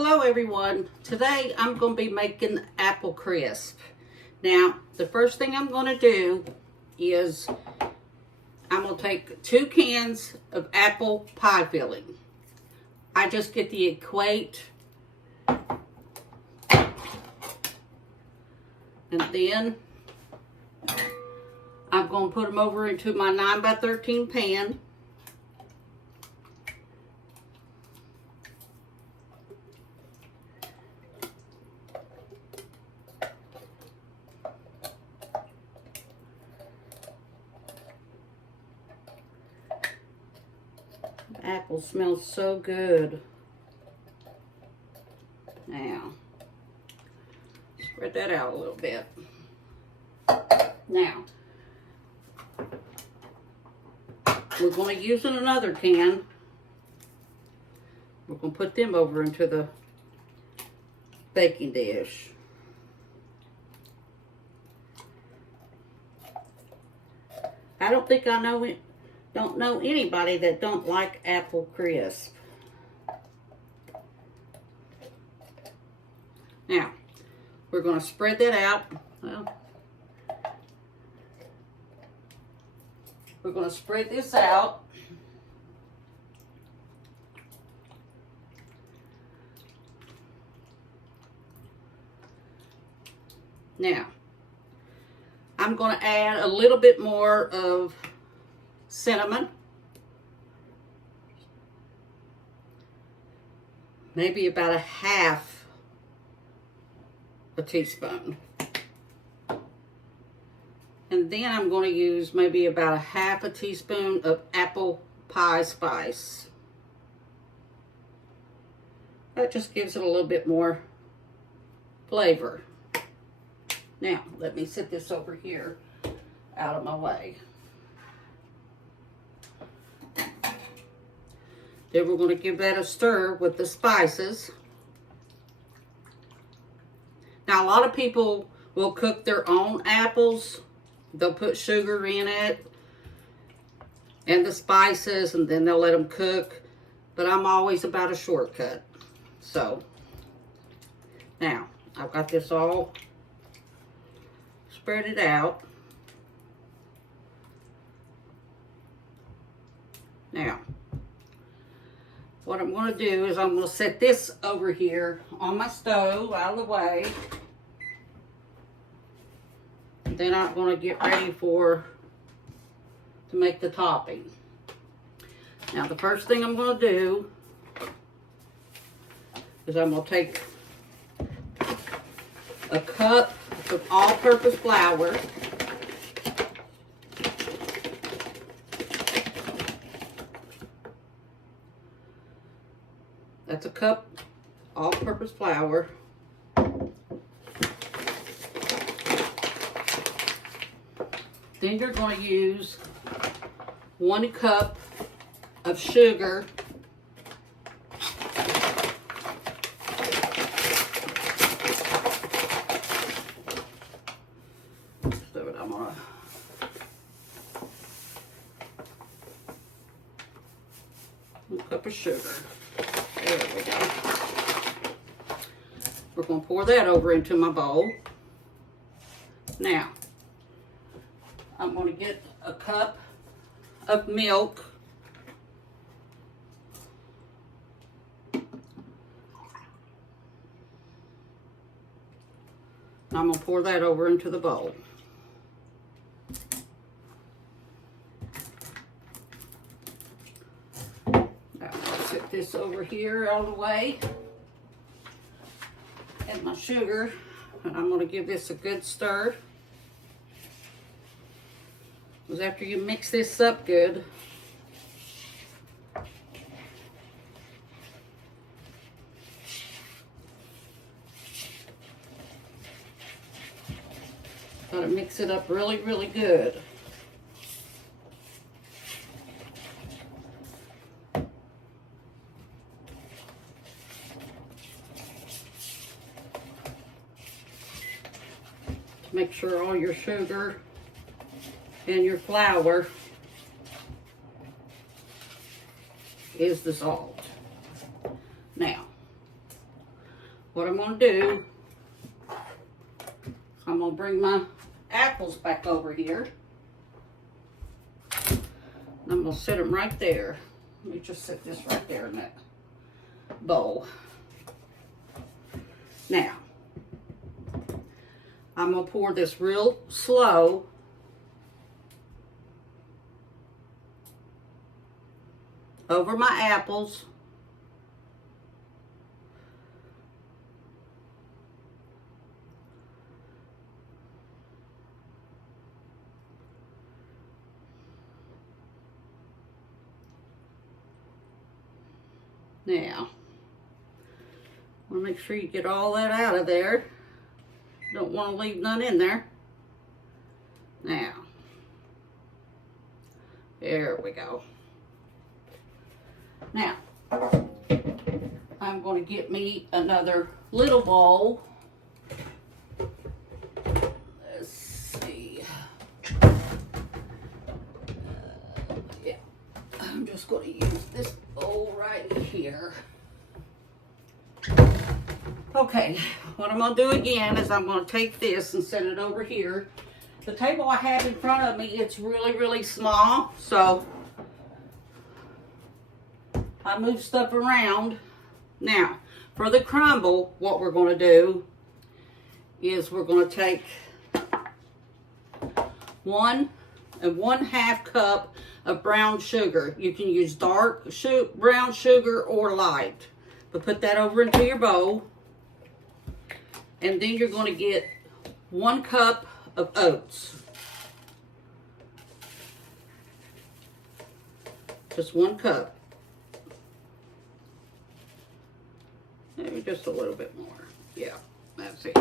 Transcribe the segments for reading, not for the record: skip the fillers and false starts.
Hello everyone. Today I'm going to be making apple crisp. Now the first thing I'm going to do is I'm going to take 2 cans of apple pie filling. I just get the Equate, and then I'm going to put them over into my 9x13 pan. Apple smells so good. Now, spread that out a little bit. Now, we're going to use another can. We're going to put them over into the baking dish. I don't think I know it. Don't know anybody that don't like apple crisp. Now, we're going to spread that out. Well, we're going to spread this out. Now, I'm going to add a little bit more of cinnamon, maybe about a half a teaspoon, and then I'm going to use maybe about a half a teaspoon of apple pie spice. That just gives it a little bit more flavor. Now let me set this over here out of my way. Then we're going to give that a stir with the spices. Now, a lot of people will cook their own apples. They'll put sugar in it and the spices, and then they'll let them cook. But I'm always about a shortcut. So, now, I've got this all spread it out. Now, what I'm going to do is I'm going to set this over here on my stove out of the way. Then I'm going to get ready to make the topping. Now the first thing I'm going to do is I'm going to take a cup of all-purpose flour. That's a cup all-purpose flour. Then you're going to use 1 cup of sugar. So I'm going to 1 cup of sugar. There we go. We're going to pour that over into my bowl. Now, I'm going to get a cup of milk. I'm going to pour that over into the bowl. Now, I'll set this over here out of the way. And my sugar, and I'm going to give this a good stir. Because after you mix this up good, gotta mix it up really, really good. Make sure all your sugar and your flour is dissolved. Now, what I'm going to do, I'm going to bring my apples back over here. I'm going to set them right there. Let me just set this right there in that bowl. Now, I'm going to pour this real slow. Over my apples. Now, want to make sure you get all that out of there. Don't want to leave none in there. Now, there we go. Now, I'm going to get me another little bowl. Let's see. Yeah, I'm just going to use this bowl right here. Okay, what I'm going to do again is I'm going to take this and set it over here. The table I have in front of me, it's really, really small, so I move stuff around. Now, for the crumble, what we're going to do is we're going to take 1 1/2 cup of brown sugar. You can use dark brown sugar or light, but put that over into your bowl. And then you're going to get 1 cup of oats. Just 1 cup. Maybe just a little bit more. Yeah, that's it.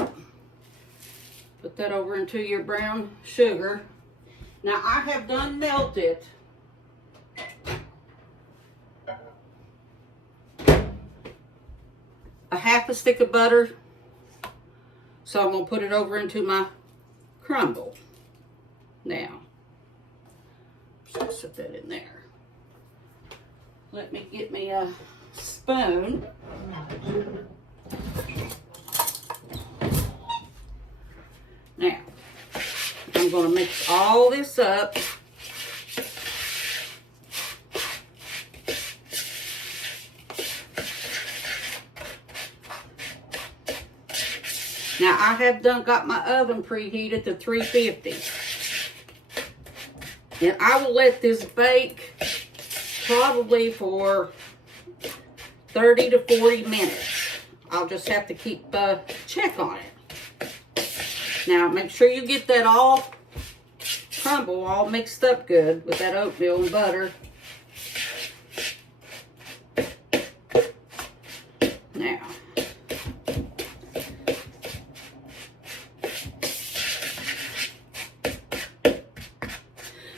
Put that over into your brown sugar. Now I have done melted a 1/2 stick of butter. So I'm going to put it over into my crumble. Now, just set that in there. Let me get me a spoon. Now, I'm going to mix all this up. Now I have got my oven preheated to 350. And I will let this bake probably for 30 to 40 minutes. I'll just have to keep check on it. Now make sure you get that all crumble all mixed up good with that oatmeal and butter.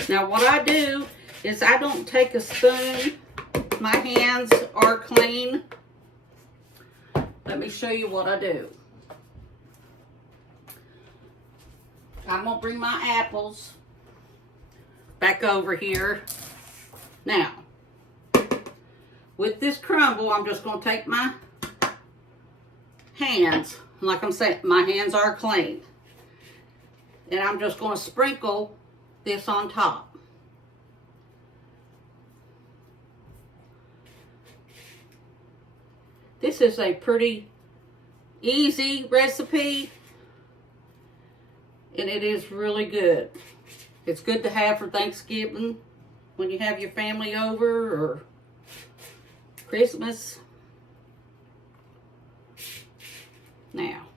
Now, what I do is I don't take a spoon. My hands are clean. Let me show you what I do. I'm going to bring my apples back over here. Now, with this crumble, I'm just going to take my hands. Like I'm saying, my hands are clean. And I'm just going to sprinkle this on top. This is a pretty easy recipe, and it is really good. It's good to have for Thanksgiving when you have your family over, or Christmas. Now,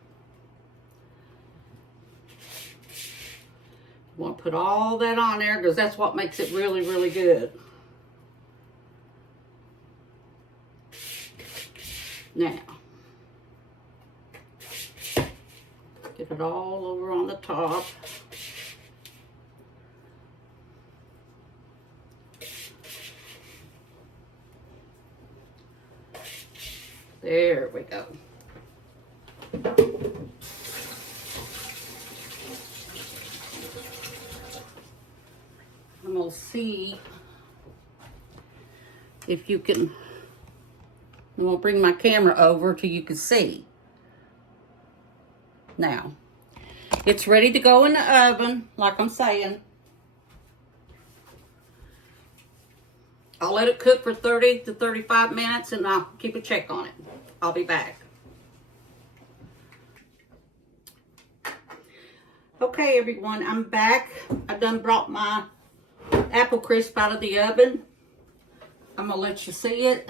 you want to put all that on there because that's what makes it really, really good. Now, get it all over on the top. There we go. And we'll see if you can. And we'll bring my camera over till you can see. Now, it's ready to go in the oven, like I'm saying. I'll let it cook for 30 to 35 minutes and I'll keep a check on it. I'll be back. Okay, everyone, I'm back. I done brought my apple crisp out of the oven. I'm gonna let you see it.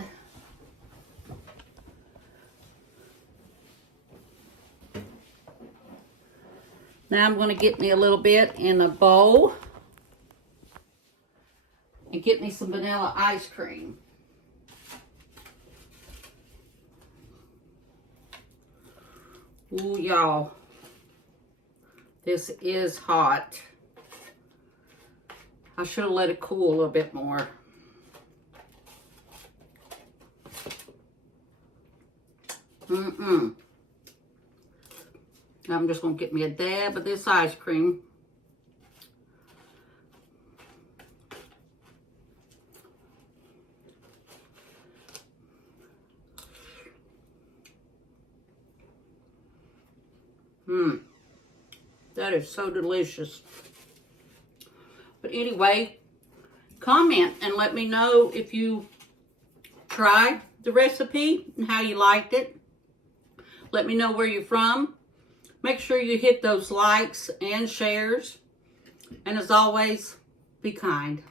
Now I'm gonna get me a little bit in a bowl and get me some vanilla ice cream. Ooh, y'all, this is hot. I should have let it cool a little bit more. I'm just going to get me a dab of this ice cream. That is so delicious. But anyway, comment and let me know if you tried the recipe and how you liked it. Let me know where you're from. Make sure you hit those likes and shares. And as always, be kind.